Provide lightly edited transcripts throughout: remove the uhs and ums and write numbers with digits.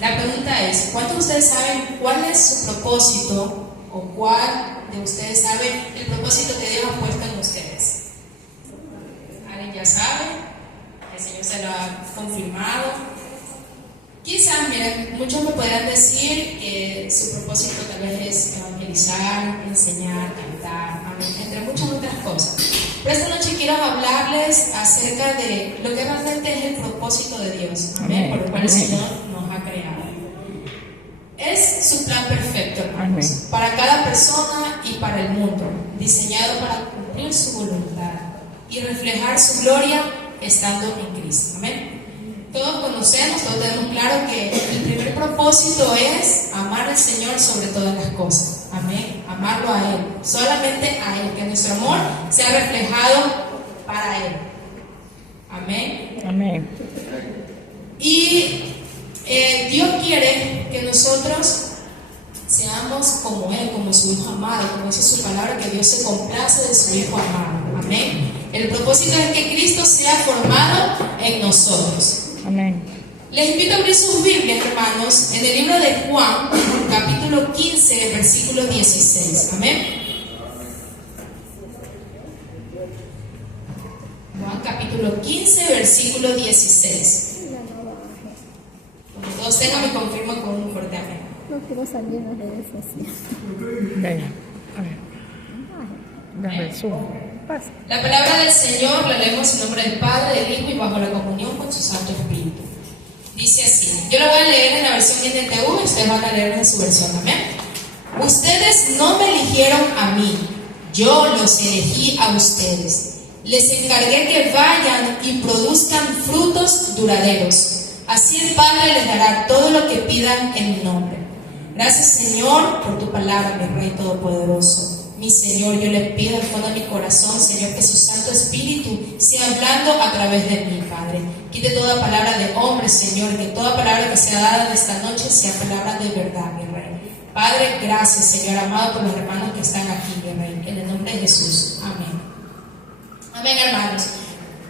La pregunta es, ¿cuántos de ustedes saben cuál es su propósito o cuál de ustedes sabe el propósito que Dios ha puesto en ustedes? ¿Alguien ya sabe? ¿El Señor se lo ha confirmado? Quizás, miren, muchos me podrán decir que su propósito tal vez es evangelizar, enseñar, cantar, entre muchas otras cosas. Pero esta noche quiero hablarles acerca de lo que realmente es el propósito de Dios, amén, por el cual el Señor nos ha creado. Es su plan perfecto, hermanos, para cada persona y para el mundo, diseñado para cumplir su voluntad y reflejar su gloria estando en Cristo, amén. Todos conocemos, todos tenemos claro que el primer propósito es amar al Señor sobre todas las cosas, amén, amarlo a Él, solamente a Él, que nuestro amor sea reflejado para Él, amén. Amén. Y Dios quiere que nosotros seamos como Él, como su Hijo amado, como dice su palabra, que Dios se complace de su Hijo amado, amén. El propósito es que Cristo sea formado en nosotros. Amén. Les invito a abrir sus Biblias, hermanos, en el libro de Juan, capítulo 15, versículo 16. Amén. Juan, capítulo 15, versículo 16. Cuando todos tengan, me confirman con un fuerte amén. No quiero salir en las redes sociales. Venga, a ver. Dame el zoom. Pasa. La palabra del Señor la leemos en nombre del Padre, del Hijo y bajo la comunión con su Santo Espíritu. Dice así, yo lo voy a leer en la versión NTV y ustedes van a leer en su versión, amén. Ustedes no me eligieron a mí, yo los elegí a ustedes. Les encargué que vayan y produzcan frutos duraderos. Así el Padre les dará todo lo que pidan en mi nombre. Gracias, Señor, por tu palabra, mi Rey Todopoderoso. Mi Señor, yo le pido al fondo de mi corazón, Señor, que su Santo Espíritu sea hablando a través de mí, Padre. Quite toda palabra de hombre, Señor, que toda palabra que sea dada en esta noche sea palabra de verdad, mi Rey. Padre, gracias, Señor, amado por los hermanos que están aquí, mi Rey, en el nombre de Jesús. Amén. Amén, hermanos.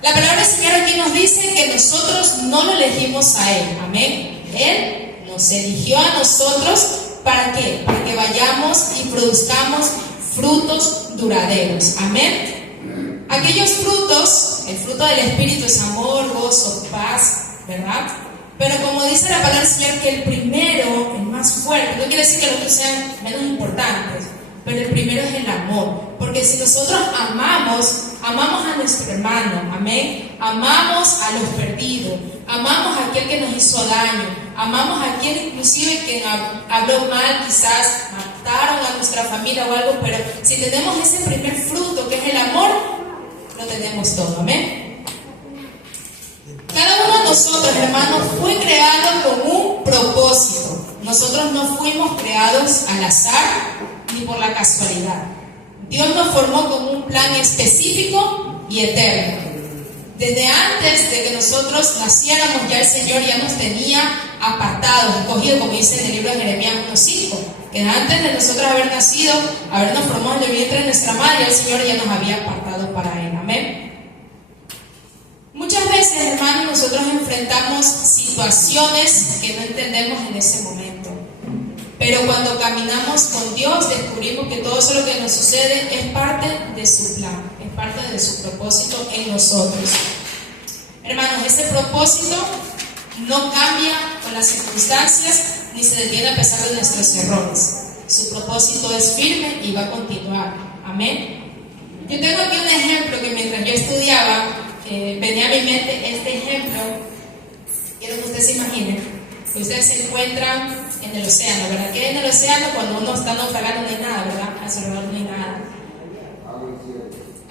La palabra del Señor aquí nos dice que nosotros no lo elegimos a Él, amén. Él nos eligió a nosotros, ¿para qué? Para que vayamos y produzcamos frutos duraderos, amén. Aquellos frutos, el fruto del Espíritu es amor, gozo, paz, ¿verdad? Pero como dice la palabra del Señor, que el primero, el más fuerte, no quiere decir que los otros sean menos importantes, pero el primero es el amor, porque si nosotros amamos a nuestro hermano, amén, amamos a los perdidos, amamos a aquel que nos hizo daño, amamos a aquel inclusive que habló mal, quizás mataron a nuestra familia o algo, pero si tenemos ese primer fruto que es el amor, lo tenemos todo, amén. Cada uno de nosotros, hermanos, fue creado con un propósito. Nosotros no fuimos creados al azar ni por la casualidad. Dios nos formó con un plan específico y eterno. Desde antes de que nosotros naciéramos, ya el Señor ya nos tenía apartados, escogidos, como dice en el libro de Jeremías 1:5, que antes de nosotros haber nacido, habernos formado en el vientre de nuestra madre, el Señor ya nos había apartado para Él. Amén. Muchas veces, hermanos, nosotros enfrentamos situaciones que no entendemos en ese momento. Pero cuando caminamos con Dios, descubrimos que todo eso lo que nos sucede es parte de su plan, es parte de su propósito en nosotros. Hermanos, ese propósito no cambia con las circunstancias ni se detiene a pesar de nuestros errores. Su propósito es firme y va a continuar. Amén. Yo tengo aquí un ejemplo que mientras yo estudiaba, venía a mi mente este ejemplo. Quiero que ustedes se imaginen que ustedes se encuentran en el océano, ¿verdad? Que en el océano cuando uno está naufragando no hay nada, ¿verdad? A su alrededor no hay nada.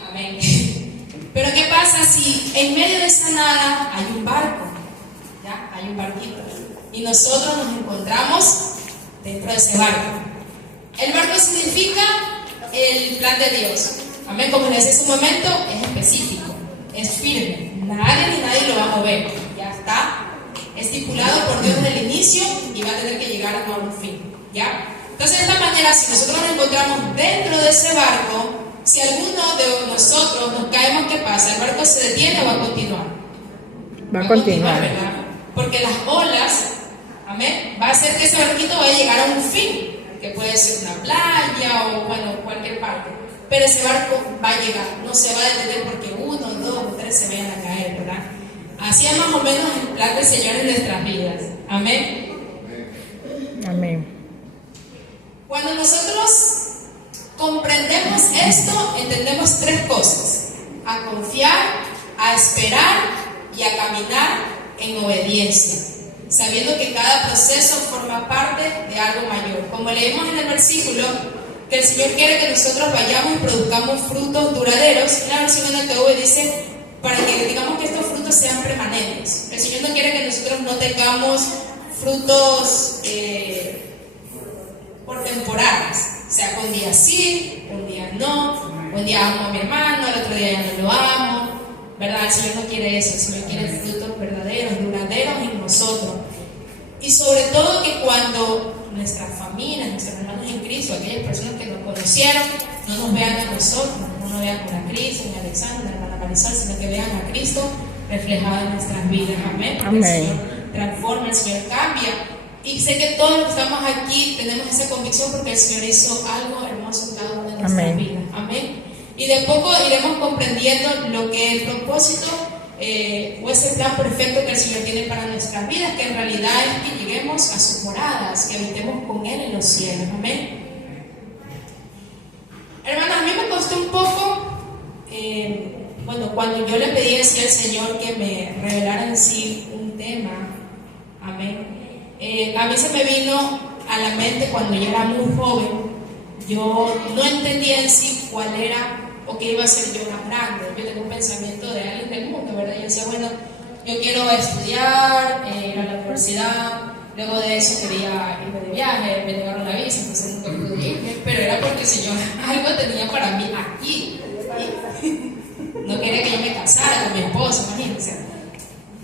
Amén. Pero ¿qué pasa si en medio de esa nada hay un barco? ¿Ya? Hay un barquito. Y nosotros nos encontramos dentro de ese barco. El barco significa el plan de Dios. Amén. Como les decía hace un momento, es específico, es firme. Nadie lo va a mover. Ya está estipulado por Dios desde el inicio y va a tener que llegar a un fin, ¿ya? Entonces, de esta manera, si nosotros nos encontramos dentro de ese barco, si alguno de nosotros nos caemos, ¿qué pasa? ¿El barco se detiene o va a continuar? Va a continuar, ¿verdad? Porque las olas, amén, hacer que ese barquito vaya a llegar a un fin, que puede ser una playa o bueno, cualquier parte. Pero ese barco va a llegar, no se va a detener porque 1, 2 o 3 se vayan a caer, ¿verdad? Así es más o menos el plan del Señor en nuestras vidas. Amén. Amén. Cuando nosotros comprendemos esto, entendemos 3 cosas: a confiar, a esperar y a caminar en obediencia, sabiendo que cada proceso forma parte de algo mayor. Como leemos en el versículo, que el Señor quiere que nosotros vayamos y produzcamos frutos duraderos. En la versión NTV dice, para que digamos que estos frutos sean permanentes. El Señor no quiere que nosotros no tengamos frutos por temporadas, o sea, un día sí, un día no, un día amo a mi hermano, el otro día ya no lo amo, ¿verdad? El Señor no quiere eso, el Señor quiere frutos verdaderos, duraderos en nosotros. Y sobre todo que cuando nuestras familias, nuestros hermanos en Cristo, aquellas personas que nos conocieron, no nos vean a nosotros, no nos vean con a Cristo, ni a Alexandra, ni a la hermana Marisol, sino que vean a Cristo reflejado en nuestras vidas. Amén. Porque Amén. el Señor transforma, el Señor cambia. Y sé que todos los que estamos aquí tenemos esa convicción porque el Señor hizo algo hermoso en cada una de nuestras Amén. vidas. Amén. Y de poco iremos comprendiendo lo que el propósito o ese plan perfecto que el Señor tiene para nuestras vidas, que en realidad es que lleguemos a sus moradas, que habitemos con Él en los cielos. Amén. Hermanas, a mí me costó un poco, bueno, cuando yo le pedí así al Señor que me revelara en sí un tema. Amén. A mí se me vino a la mente cuando yo era muy joven. Yo no entendía en sí cuál era o qué iba a ser yo más grande. Yo tengo un pensamiento de alguien del mundo, ¿verdad? Yo decía, bueno, yo quiero estudiar, ir a la universidad, luego de eso quería irme de viaje, me negaron la visa, entonces nunca pude irme, pero era porque el Señor algo tenía para mí aquí. No quería que yo me casara con mi esposo, imagínense.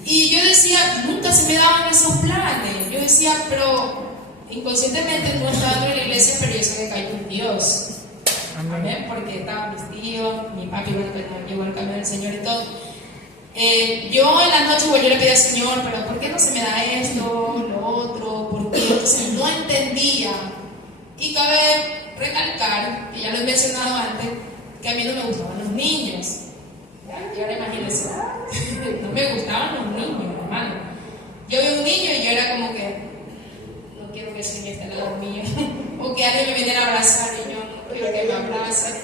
Y yo decía, nunca se me daban esos planes. Yo decía, pero inconscientemente no estaba dentro de la iglesia, pero yo sé que hay un Dios. Amén. Porque estaban mis tíos, mi papi, bueno, que no llegó al camino del Señor y todo. Yo en las noches, bueno, yo le pedí al Señor, pero ¿por qué no se me da esto, lo otro? ¿Por qué? Entonces no entendía. Y cabe recalcar, que ya lo he mencionado antes, que a mí no me gustaban los niños. Y ahora imagínense, no me gustaban los niños, hermano. Yo vi un niño y yo era como que, no quiero que el Señor esté al lado mío, o que alguien me viniera a abrazar y yo no quiero que me abrace.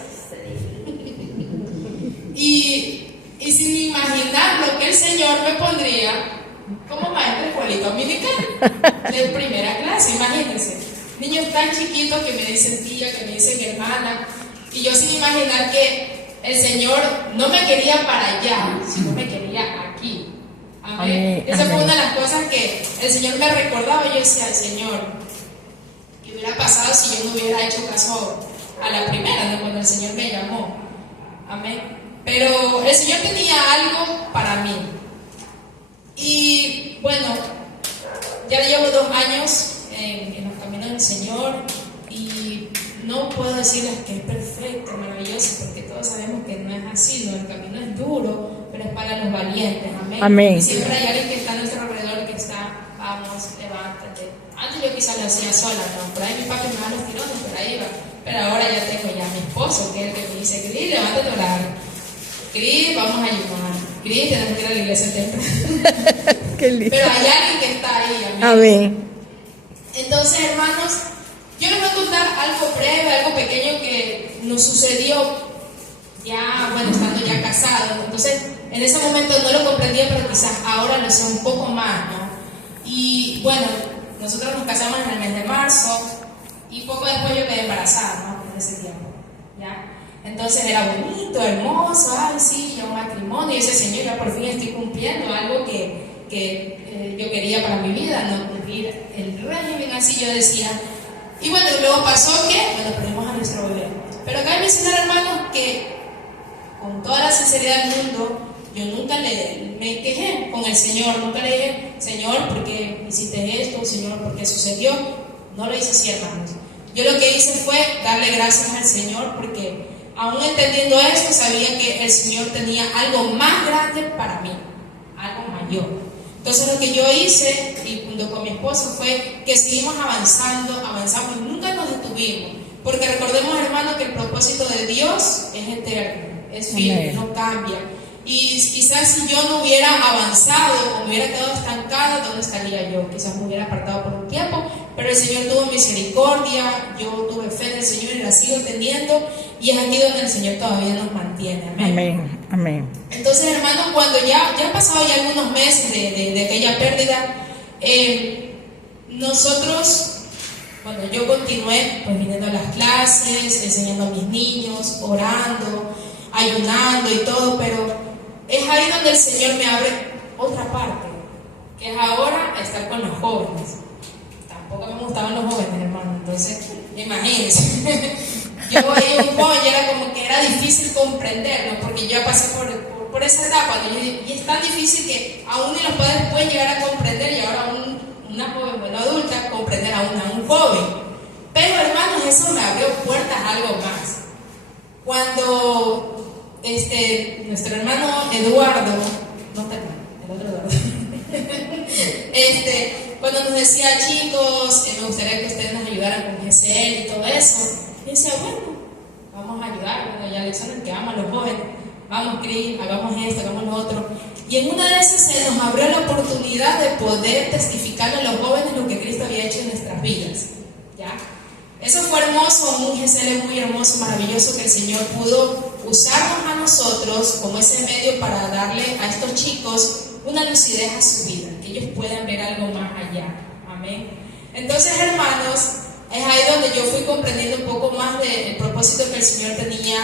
Y sin imaginar lo que el Señor me pondría como maestra de escuelita dominical, de primera clase, imagínense. Niños tan chiquitos que me dicen tía, que me dicen hermana, y yo sin imaginar que el Señor no me quería para allá, sino me quería aquí. Amén. Esa fue una de las cosas que el Señor me recordaba. Yo decía, al Señor, ¿qué hubiera pasado si yo no hubiera hecho caso a la primera, ¿no? Cuando el Señor me llamó? Amén. Pero el Señor tenía algo para mí. Y bueno, ya llevo 2 años en los caminos del Señor y no puedo decirles que es perfecto, maravilloso, porque todos sabemos que no es así, ¿no? El camino es duro, pero es para los valientes. Amén. Amén. Y siempre hay alguien que está a nuestro alrededor que está, vamos, levántate. Antes yo quizás lo hacía sola, ¿no? Por ahí mi papi me da los tirones, por ahí va. Pero ahora ya tengo ya a mi esposo, que es el que me dice, Cris, levántate a orar. Cris, vamos a ayudar. Cris, tenemos que ir a la iglesia temprano. Qué lindo. Pero hay alguien que está ahí. Amén. Amén. Entonces, hermanos, yo les voy a contar algo breve, algo pequeño que nos sucedió ya, bueno, estando ya casados. Entonces, en ese momento no lo comprendía, pero quizás ahora lo sé un poco más, ¿no? Y bueno, nosotros nos casamos en el mes de marzo y poco después yo quedé embarazada, ¿no? En ese tiempo, ¿ya? Entonces era bonito, hermoso, ay sí, ya un matrimonio, y ese Señor, ya por fin estoy cumpliendo algo que yo quería para mi vida, no cumplir el régimen, así yo decía. Y bueno, luego pasó que, bueno, perdimos a nuestro bebé. Pero cabe mencionar, hermanos, que con toda la sinceridad del mundo, yo nunca me quejé con el Señor, nunca le dije, Señor, ¿por qué hiciste esto? Señor, ¿por qué sucedió? No lo hice así, hermanos. Yo lo que hice fue darle gracias al Señor porque aún entendiendo esto, sabía que el Señor tenía algo más grande para mí, algo mayor. Entonces lo que yo hice, y junto con mi esposo fue que seguimos avanzando, avanzamos y nunca nos detuvimos. Porque recordemos, hermano, que el propósito de Dios es eterno, es firme, no cambia. Y quizás si yo no hubiera avanzado o me hubiera quedado estancada, ¿dónde estaría yo? Quizás me hubiera apartado por un tiempo, pero el Señor tuvo misericordia, yo tuve fe en el Señor y la sigo teniendo, y es aquí donde el Señor todavía nos mantiene. Amén. Amén. Amén. Entonces, hermanos, cuando ya han pasado ya algunos meses de aquella pérdida, nosotros, bueno, yo continué pues viniendo a las clases, enseñando a mis niños, orando, ayunando y todo, pero es ahí donde el Señor me abre otra parte, que es ahora estar con los jóvenes. Tampoco me gustaban los jóvenes, hermano, entonces imagínense. Yo ahí un joven y era como que era difícil comprenderlo, porque yo pasé por esa etapa, y es tan difícil que aún ni los padres pueden llegar a comprender, y ahora una joven, bueno, adulta, comprender a un joven. Pero, hermanos, eso me abrió puertas a algo más. Cuando nuestro hermano Eduardo, no está acá, el otro Eduardo, cuando nos decía, chicos, me gustaría que ustedes nos ayudaran con GCL y todo eso, yo decía, bueno, vamos a ayudar. Bueno, ya son el que ama a los jóvenes, vamos, Cris, hagamos esto, hagamos lo otro. Y en una de esas se nos abrió la oportunidad de poder testificarle a los jóvenes lo que Cristo había hecho en nuestras vidas, ¿ya? Eso fue hermoso, un GCL muy hermoso, maravilloso, que el Señor pudo usarnos a nosotros como ese medio para darle a estos chicos una lucidez a su vida, que ellos puedan ver algo más allá. Amén. Entonces, hermanos, es ahí donde yo fui comprendiendo un poco más del propósito que el Señor tenía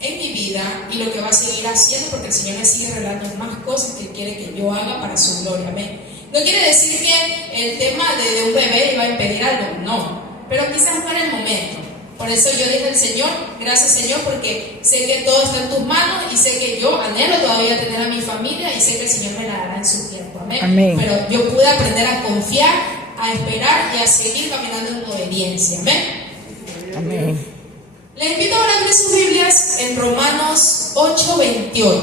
en mi vida y lo que va a seguir haciendo, porque el Señor me sigue revelando más cosas que quiere que yo haga para su gloria. Amén. No quiere decir que el tema de un bebé iba a impedir algo, no, pero quizás no era el momento. Por eso yo dije al Señor, gracias Señor, porque sé que todo está en tus manos y sé que yo anhelo todavía tener a mi familia y sé que el Señor me la dará en su tiempo. Amén. Amén. Pero yo pude aprender a confiar, a esperar y a seguir caminando en obediencia. Amén. Amén. Les invito ahora a abrir sus Biblias en Romanos 8:28.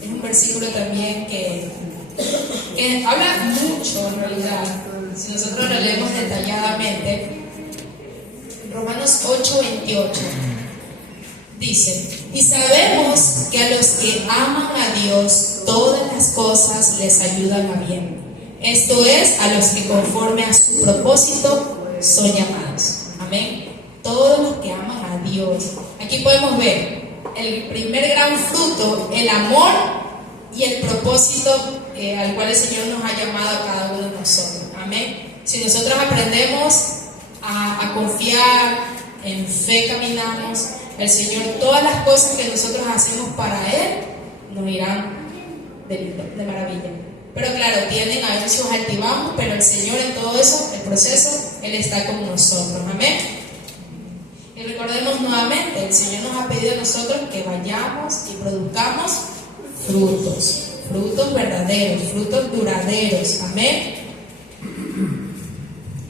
Es un versículo también que habla mucho en realidad. Si nosotros lo leemos detalladamente, Romanos 8:28 dice: y sabemos que a los que aman a Dios todas las cosas les ayudan a bien. Esto es, a los que conforme a su propósito son llamados. Amén. Todos los que aman a Dios. Aquí podemos ver el primer gran fruto, el amor y el propósito al cual el Señor nos ha llamado a cada uno de nosotros. Amén. Si nosotros aprendemos a confiar, en fe caminamos, el Señor, todas las cosas que nosotros hacemos para Él nos irán de maravilla. Pero claro, tienen a veces sus altibajos, pero el Señor en todo eso, el proceso, Él está con nosotros. Amén. Y recordemos nuevamente, el Señor nos ha pedido a nosotros que vayamos y produzcamos frutos verdaderos, frutos duraderos. Amén.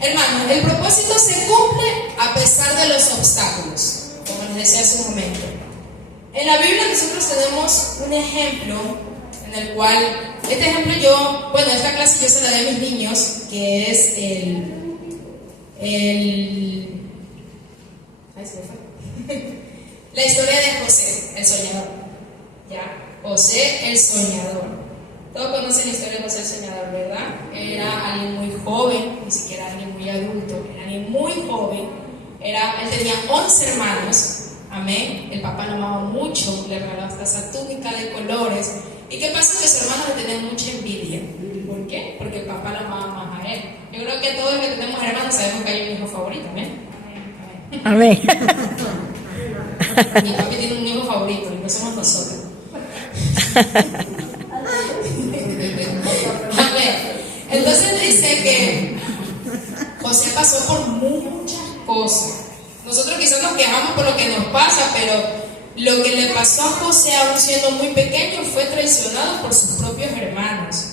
Hermanos, el propósito se cumple a pesar de los obstáculos, como les decía hace un momento. En la Biblia nosotros tenemos un ejemplo en el cual, este ejemplo esta clase yo se la doy a mis niños, que es la historia de José, el soñador. ¿Ya? José, el soñador. Todos conocen la historia de José el soñador, ¿verdad? Era alguien muy joven, ni siquiera alguien muy adulto, era alguien muy joven. Él tenía 11 hermanos, amén. El papá lo amaba mucho, le regaló hasta esa túnica de colores. ¿Y qué pasa? Que sus hermanos le tenían mucha envidia. ¿Por qué? Porque el papá lo amaba más a él. Yo creo que todos los que tenemos hermanos sabemos que hay un hijo favorito, amén. Amén. Mi papi tiene un hijo favorito y no somos nosotros. Entonces dice que José pasó por muchas cosas. Nosotros quizás nos quejamos por lo que nos pasa, pero lo que le pasó a José, aún siendo muy pequeño, fue traicionado por sus propios hermanos.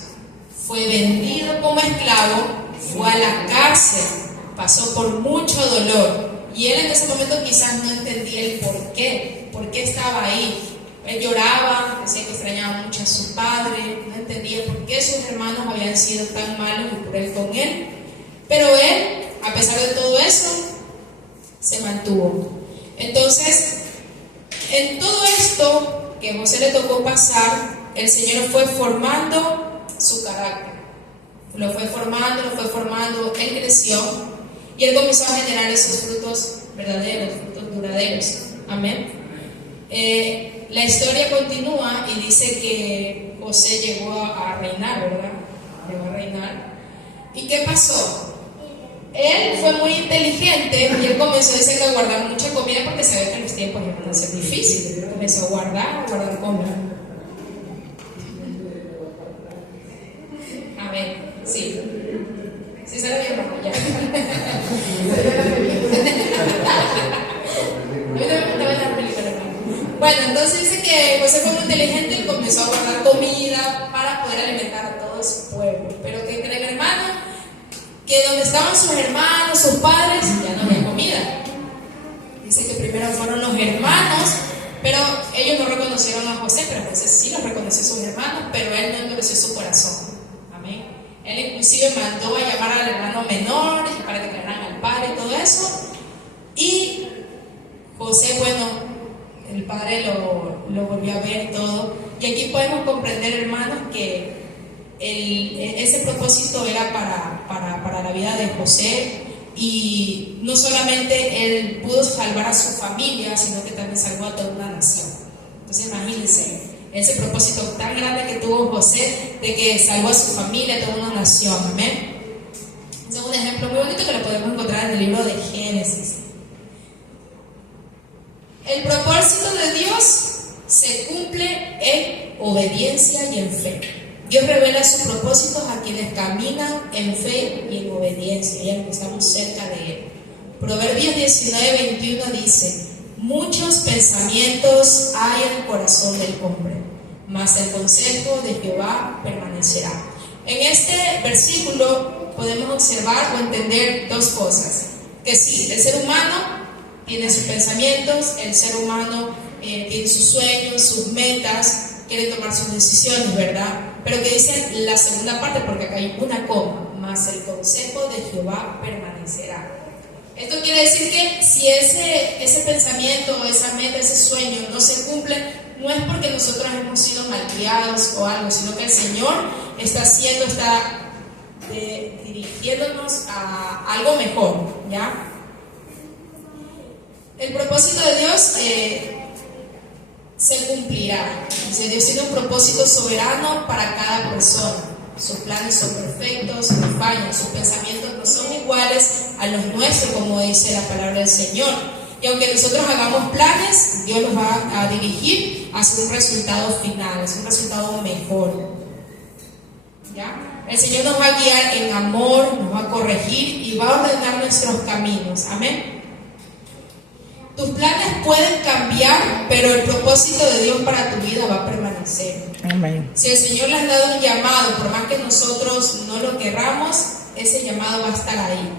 Fue vendido como esclavo, fue a la cárcel, pasó por mucho dolor. Y él en ese momento quizás no entendía el por qué estaba ahí. Él lloraba, decía que extrañaba mucho a su padre, no entendía por qué sus hermanos habían sido tan malos y cruel con él. Pero él, a pesar de todo eso, se mantuvo. Entonces, en todo esto que a José le tocó pasar, el Señor fue formando su carácter. Lo fue formando, él creció y él comenzó a generar esos frutos verdaderos, frutos duraderos. Amén. La historia continúa y dice que José llegó a reinar, ¿verdad? Llegó a reinar. ¿Y qué pasó? Él fue muy inteligente y él comenzó, dice, a guardar mucha comida porque sabía que en los tiempos iban a ser difíciles. Comenzó a guardar comida. A ver, sí. Sí sale mi hermano, ya. Bueno, entonces dice que José fue muy inteligente y comenzó a guardar comida para poder alimentar a todo su pueblo. Pero ¿qué creen, hermano? Que donde estaban sus hermanos, sus padres, ya no había comida. Dice que primero fueron los hermanos, pero ellos no reconocieron a José, pero José sí los reconoció a sus hermanos, pero él no endureció su corazón. Amén. Él inclusive mandó a llamar al hermano menor para que trajeran al padre y todo eso. Y José, bueno, el padre lo volvió a ver y todo. Y aquí podemos comprender, hermanos, que ese propósito era para la vida de José. Y no solamente él pudo salvar a su familia, sino que también salvó a toda una nación. Entonces imagínense ese propósito tan grande que tuvo José, de que salvó a su familia, a toda una nación. Amén. Ese es un ejemplo muy bonito que lo podemos encontrar en el libro de Génesis. El propósito de Dios se cumple en obediencia y en fe. Dios revela sus propósitos a quienes caminan en fe y en obediencia, y a los que estamos cerca de Él. Proverbios 19:21 dice: muchos pensamientos hay en el corazón del hombre, mas el consejo de Jehová permanecerá. En este versículo podemos observar o entender dos cosas: que sí, el ser humano tiene sus pensamientos, el ser humano tiene sus sueños, sus metas, quiere tomar sus decisiones, ¿verdad? Pero que dice la segunda parte, porque acá hay una coma: mas el consejo de Jehová permanecerá. Esto quiere decir que si ese pensamiento, esa meta, ese sueño no se cumple, no es porque nosotros hemos sido malcriados o algo, sino que el Señor está dirigiéndonos a algo mejor, ¿ya? El propósito de Dios se cumplirá. Dice, Dios tiene un propósito soberano para cada persona. Sus planes son perfectos, no fallan, sus pensamientos no son iguales a los nuestros, como dice la palabra del Señor. Y aunque nosotros hagamos planes, Dios los va a dirigir hacia un resultado final, hacia un resultado mejor. ¿Ya? El Señor nos va a guiar en amor, nos va a corregir y va a ordenar nuestros caminos. Amén. Tus planes pueden cambiar, pero el propósito de Dios para tu vida va a permanecer. Amén. Si el Señor le ha dado un llamado, por más que nosotros no lo querramos, ese llamado va a estar ahí.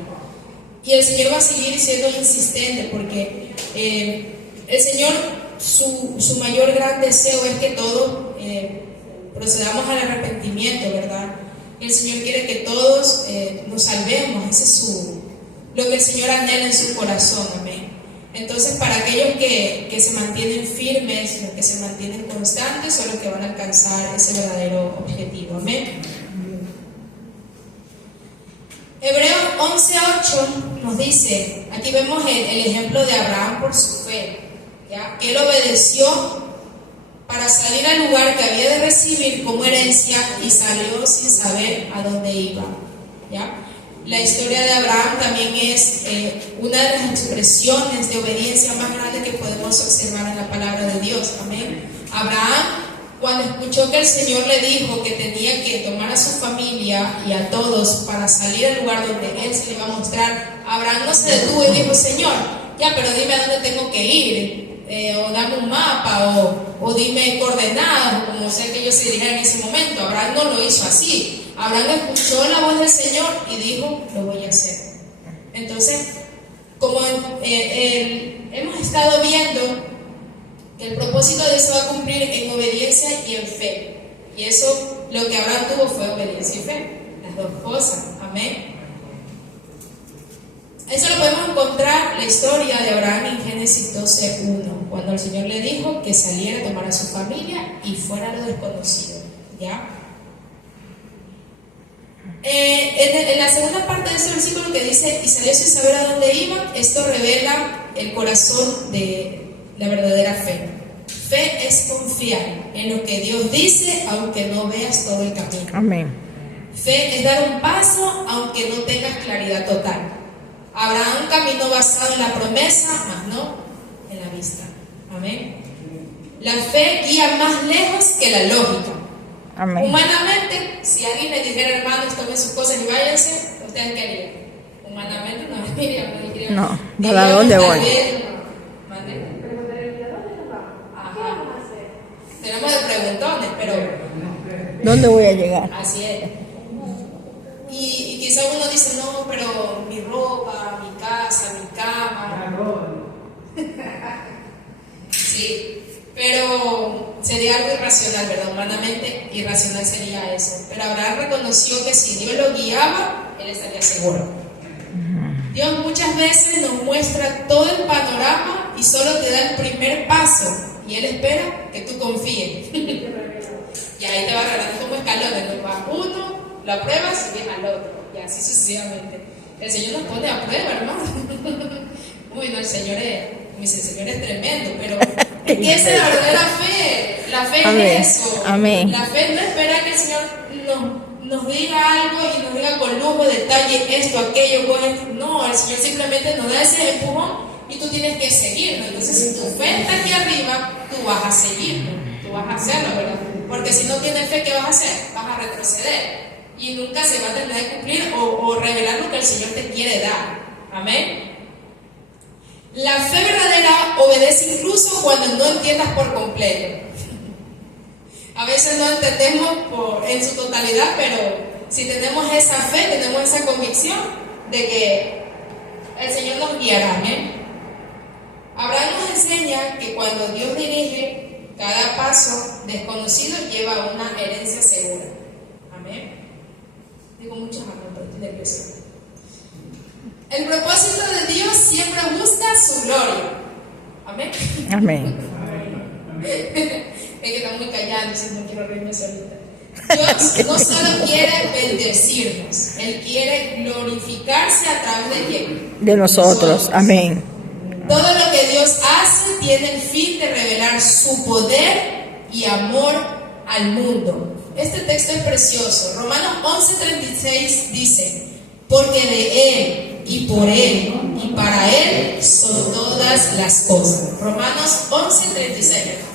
Y el Señor va a seguir siendo insistente, porque el Señor, su mayor gran deseo es que todos procedamos al arrepentimiento, ¿verdad? Y el Señor quiere que todos nos salvemos. Ese es lo que el Señor anhela en su corazón. Amén. Entonces, para aquellos que se mantienen firmes, los que se mantienen constantes, son los que van a alcanzar ese verdadero objetivo. Amén. Hebreos 11:8 nos dice, aquí vemos el ejemplo de Abraham por su fe, ¿ya? Que él obedeció para salir al lugar que había de recibir como herencia y salió sin saber a dónde iba, ¿ya? La historia de Abraham también es una de las expresiones de obediencia más grandes que podemos observar en la palabra de Dios. Amén. Abraham, cuando escuchó que el Señor le dijo que tenía que tomar a su familia y a todos para salir al lugar donde Él se le iba a mostrar, Abraham no se detuvo y dijo: Señor, ya, pero dime a dónde tengo que ir, o dame un mapa, o dime coordenadas, o como sea que ellos se dijeran en ese momento. Abraham no lo hizo así. Abraham escuchó la voz del Señor y dijo: lo voy a hacer. Entonces, como hemos estado viendo, Que el propósito de eso va a cumplir en obediencia y en fe. Y eso, lo que Abraham tuvo fue obediencia y fe. Las dos cosas. Amén. Eso lo podemos encontrar la historia de Abraham en Génesis 12:1, cuando el Señor le dijo que saliera a tomar a su familia y fuera a lo desconocido. ¿Ya? En la segunda parte de ese versículo que dice, y salió sin saber a dónde iba, esto revela el corazón de la verdadera fe. Fe es confiar en lo que Dios dice, aunque no veas todo el camino. Amén. Fe es dar un paso, aunque no tengas claridad total. Abraham caminó basado en la promesa, mas no en la vista. Amén. La fe guía más lejos que la lógica. Amén. Humanamente, si alguien le dijera, hermanos, tomen sus cosas y váyanse, ¿ustedes qué harían? Humanamente no diría. No, ¿para dónde voy? Ajá. Tenemos de preguntones, pero ¿Dónde voy a llegar? así es. Y quizá uno dice, no, pero mi ropa, mi casa, mi cama. Sí, pero sería algo irracional, ¿verdad? Humanamente irracional sería eso. Pero Abraham reconoció que si Dios lo guiaba, él estaría seguro. Dios muchas veces nos muestra todo el panorama y solo te da el primer paso. Y Él espera que tú confíes. Y ahí te va regalando como escalones. ¿No? Vas uno, lo apruebas y vienes al otro. Y así sucesivamente. El Señor nos pone a prueba, hermano. Uy, no, el Señor es tremendo. Pero es que esa es la verdadera fe. La fe Amén. es eso. Amén. La fe no espera que el Señor nos diga algo y nos diga con lujo, detalle, esto, aquello, no, el Señor simplemente nos da ese empujón y tú tienes que seguirlo. Entonces, si tu fe está aquí arriba, tú vas a seguirlo, tú vas a hacerlo, ¿verdad? Porque si no tienes fe, ¿qué vas a hacer? Vas a retroceder y nunca se va a terminar de cumplir o revelar lo que el Señor te quiere dar. Amén. La fe verdadera obedece incluso cuando no entiendas por completo. A veces no entendemos en su totalidad, pero si tenemos esa fe, tenemos esa convicción de que el Señor nos guiará. ¿Amén? Abraham nos enseña que cuando Dios dirige, cada paso desconocido lleva a una herencia segura. Amén. Digo muchos amén, pero estoy nerviosa. El propósito de Dios siempre busca su gloria. Amén. Amén. Es que está muy callado, entonces no quiero reírme solita. Dios no solo quiere bendecirnos, Él quiere glorificarse a través de quién? De nosotros. Amén. Todo lo que Dios hace tiene el fin de revelar su poder y amor al mundo. Este texto es precioso. Romanos 11:36 dice, porque de Él y por Él y para Él son todas las cosas. Romanos 11:36.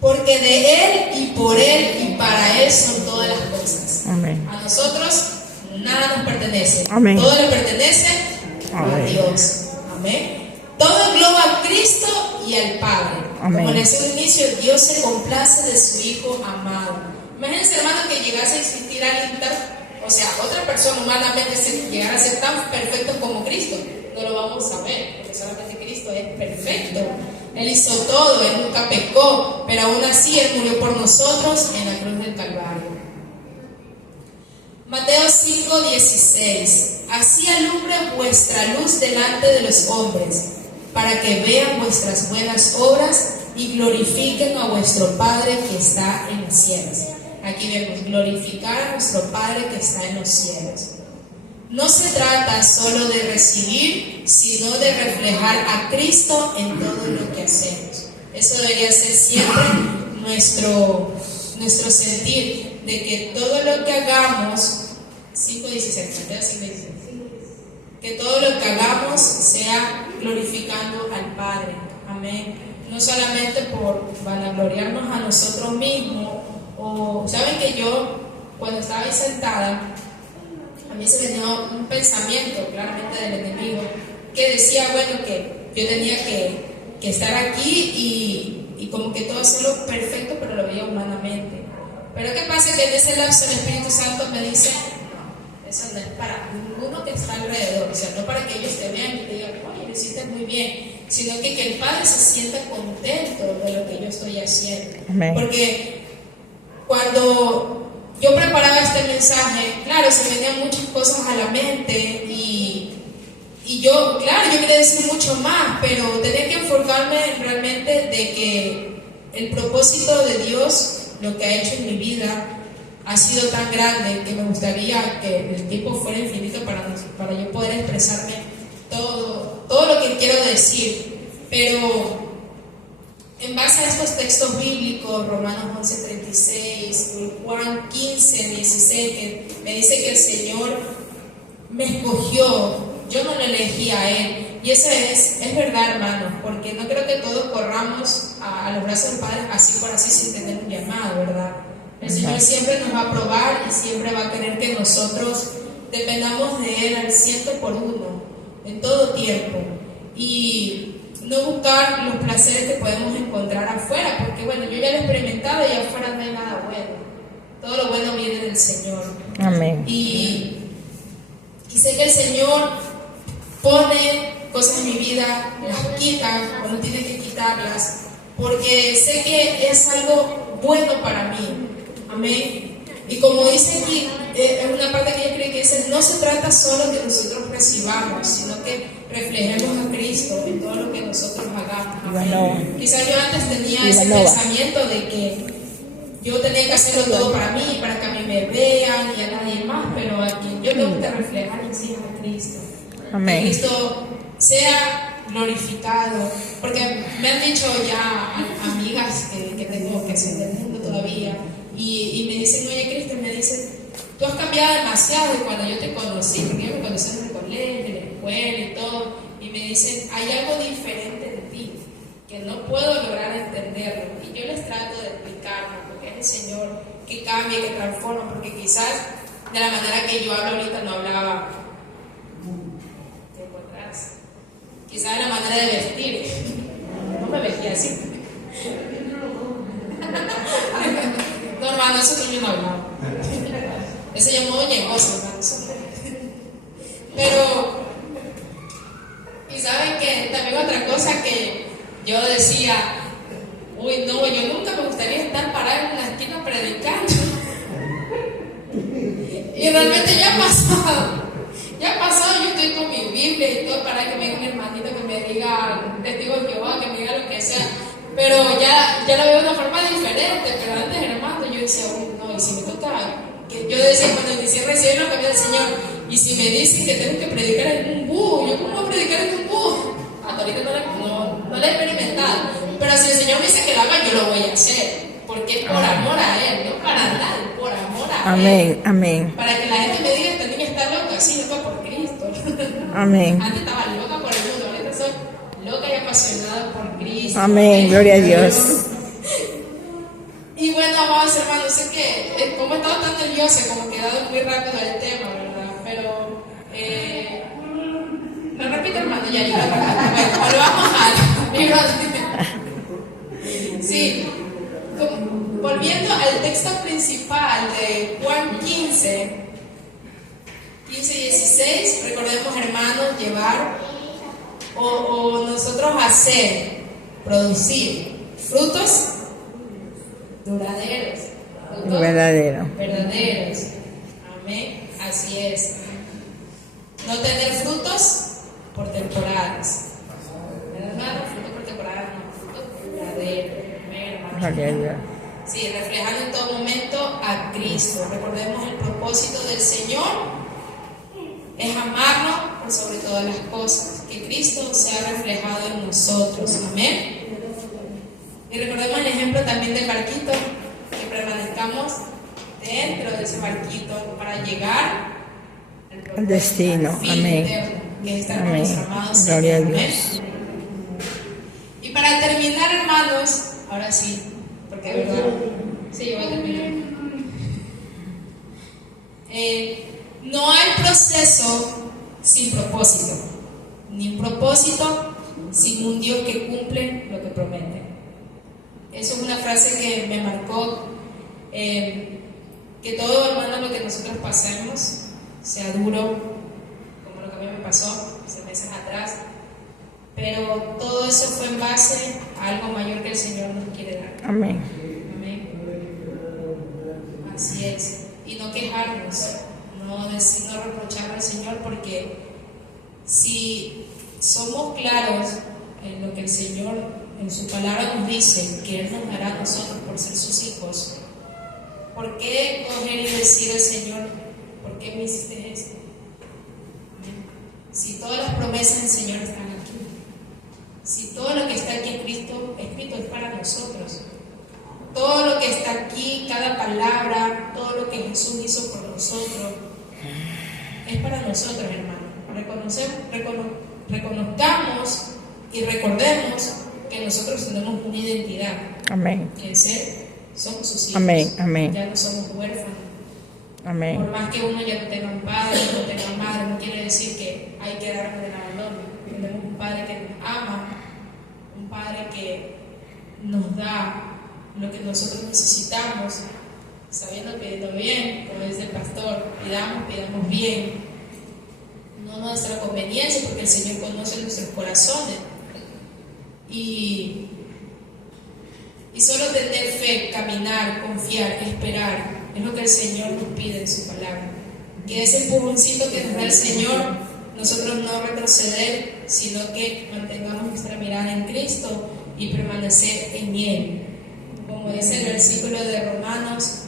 Porque de Él y por Él y para Él son todas las cosas. Amén. A nosotros nada nos pertenece. Amén. Todo le pertenece Amén. a Dios. Amén. Todo engloba a Cristo y al Padre. Amén. Como les decía al inicio, Dios se complace de su Hijo amado. Imagínense, hermano, que llegase a existir alguien otra persona humanamente llegara a ser tan perfecto como Cristo. No lo vamos a ver, porque solamente Cristo es perfecto. Él hizo todo, Él nunca pecó, pero aún así Él murió por nosotros en la cruz del Calvario. Mateo 5:16. Así alumbre vuestra luz delante de los hombres, para que vean vuestras buenas obras y glorifiquen a vuestro Padre que está en los cielos. Aquí vemos glorificar a nuestro Padre que está en los cielos. No se trata solo de recibir, sino de reflejar a Cristo en todo lo que hacemos. Eso debería ser siempre nuestro sentir, de que todo lo que hagamos, 5:16, que todo lo que hagamos sea glorificando al Padre. Amén. No solamente por vanagloriarnos a nosotros mismos, o saben que yo, cuando estaba ahí sentada, a mí se me dio un pensamiento claramente del enemigo que decía, bueno, que yo tenía que estar aquí y como que todo hacerlo perfecto, pero lo veía humanamente. Pero ¿qué pasa? Que en ese lapso el Espíritu Santo me dice, no, eso no es para ninguno que está alrededor, o sea, no para que ellos te vean y te digan, oye, lo hiciste muy bien. sino que el Padre se sienta contento de lo que yo estoy haciendo. Amén. Porque cuando yo preparaba este mensaje, claro, se me venían muchas cosas a la mente y yo, claro, yo quería decir mucho más, pero tenía que enfocarme realmente de que el propósito de Dios, lo que ha hecho en mi vida, ha sido tan grande que me gustaría que el tiempo fuera infinito para yo poder expresarme todo lo que quiero decir. Pero en base a estos textos bíblicos, Romanos 11:36, Juan 15:16, que me dice que el Señor me escogió, yo no lo elegí a Él. Y eso es verdad, hermanos, porque no creo que todos corramos a los brazos del Padre así por así sin tener un llamado, ¿verdad? El Señor siempre nos va a probar y siempre va a querer que nosotros dependamos de Él al 100%, en todo tiempo. Y no buscar los placeres que podemos encontrar afuera, porque bueno, yo ya lo he experimentado y afuera no hay nada bueno. Todo lo bueno viene del Señor. Amén. Y sé que el Señor pone cosas en mi vida, las quita cuando tiene que quitarlas, porque sé que es algo bueno para mí. Amén. Y como dice aquí, en una parte que yo creo que dice, no se trata solo de nosotros recibamos, sino que reflejemos a Cristo en todo lo que nosotros hagamos. Amén. Quizás yo antes tenía ese pensamiento de que yo tenía que hacerlo todo para mí, para que a mí me vean y a nadie más, pero a quien yo tengo que reflejar es a Cristo. Amén. Que Cristo sea glorificado, porque me han dicho ya amigas que tengo que son del mundo todavía, y me dicen, oye Cristian, me dicen, tú has cambiado demasiado de cuando yo te conocí, porque yo me conocí en el colegio, en la escuela y todo, y me dicen, hay algo diferente de ti, que no puedo lograr entenderlo, y yo les trato de explicarlo, porque es el Señor que cambia, que transforma, porque quizás de la manera que yo hablo ahorita no hablaba tiempo atrás, quizás de la manera de vestir, no me vestía así. No, hermano, eso también no hablaba. Ese llamó ñegoso, hermano. Pero, y saben que también otra cosa que yo decía, uy, no, yo nunca me gustaría estar parada en la esquina predicando. Y realmente ya ha pasado, yo estoy con mi Biblia y todo para que me diga mi hermanito, que me diga testigo de Jehová, que me diga lo que sea. Pero ya lo veo de una forma diferente, pero antes, hermano, yo decía, no, y si me toca, que yo decía cuando inicié recién lo que había del Señor, y si me dicen que tengo que predicar en un búho, ¿yo cómo voy a predicar en un búho? Hasta ahorita no lo he experimentado, pero si el Señor me dice que lo haga, yo lo voy a hacer, porque es por amor a Él, no para nadie, por amor a Amén. Él. Amén. Para que la gente me diga, esta niña está loca, sí, loca por Cristo. Amén. Antes estaba loca por el mundo, ahorita soy loca y apasionada por Cristo. Amén. Gloria a Dios. Y bueno, amados hermanos, sé que como he estado tan nerviosa, como que he dado muy rápido al tema, ¿verdad? Pero, me repito, hermano, ya bueno, volvamos al libro. Sí, volviendo al texto principal de Juan 15:16, recordemos, hermanos, llevar o nosotros hacer, producir frutos duraderos, verdaderos. Amén. Así es. No tener frutos por temporadas. ¿Verdad? Frutos por temporadas, no, frutos verdaderos. Amén. Sí, reflejando en todo momento a Cristo. Recordemos el propósito del Señor es amarnos por sobre todas las cosas, que Cristo sea reflejado en nosotros. Amén. Y recordemos el ejemplo también del barquito, que permanezcamos dentro de ese barquito para llegar al destino. Amén. Eterno, que es estar con Amén. nuestro amado Señor. Gloria a Amén. Dios. Y para terminar, hermanos, ahora sí, porque de verdad, sí, yo voy a terminar. No hay proceso sin propósito, ni un propósito sin un Dios que cumple lo que promete. Eso es una frase que me marcó, que todo, hermano, lo que nosotros pasemos, sea duro, como lo que a mí me pasó hace meses atrás, pero todo eso fue en base a algo mayor que el Señor nos quiere dar. Amén. Amén. Así es. Y no quejarnos, no reprocharle al Señor, porque si somos claros en lo que el Señor en su palabra nos dice, que Él nos dará a nosotros por ser sus hijos, ¿por qué coger y decir al Señor, ¿por qué me hiciste esto? Si todas las promesas del Señor están aquí, si todo lo que está aquí escrito es para nosotros, todo lo que está aquí, cada palabra, todo lo que Jesús hizo por nosotros, es para nosotros, hermanos. Reconozcamos y recordemos que nosotros tenemos una identidad. Amén. Que es Él, somos sus hijos. Amén, amén. Ya no somos huérfanos. Amén. Por más que uno ya no tenga un padre, no tenga madre, no quiere decir que hay que darnos del abandono. Tenemos un padre que nos ama, un padre que nos da lo que nosotros necesitamos, sabiendo pidiendo bien, como dice el pastor, pidamos bien, no nuestra conveniencia, porque el Señor conoce nuestros corazones. Y solo tener fe, caminar, confiar, esperar, es lo que el Señor nos pide en su palabra. Que ese empujoncito que nos da el Señor, nosotros no retroceder, sino que mantengamos nuestra mirada en Cristo y permanecer en Él. Como dice el versículo de Romanos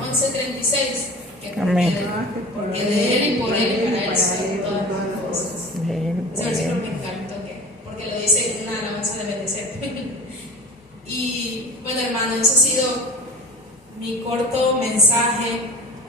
11:36, que porque de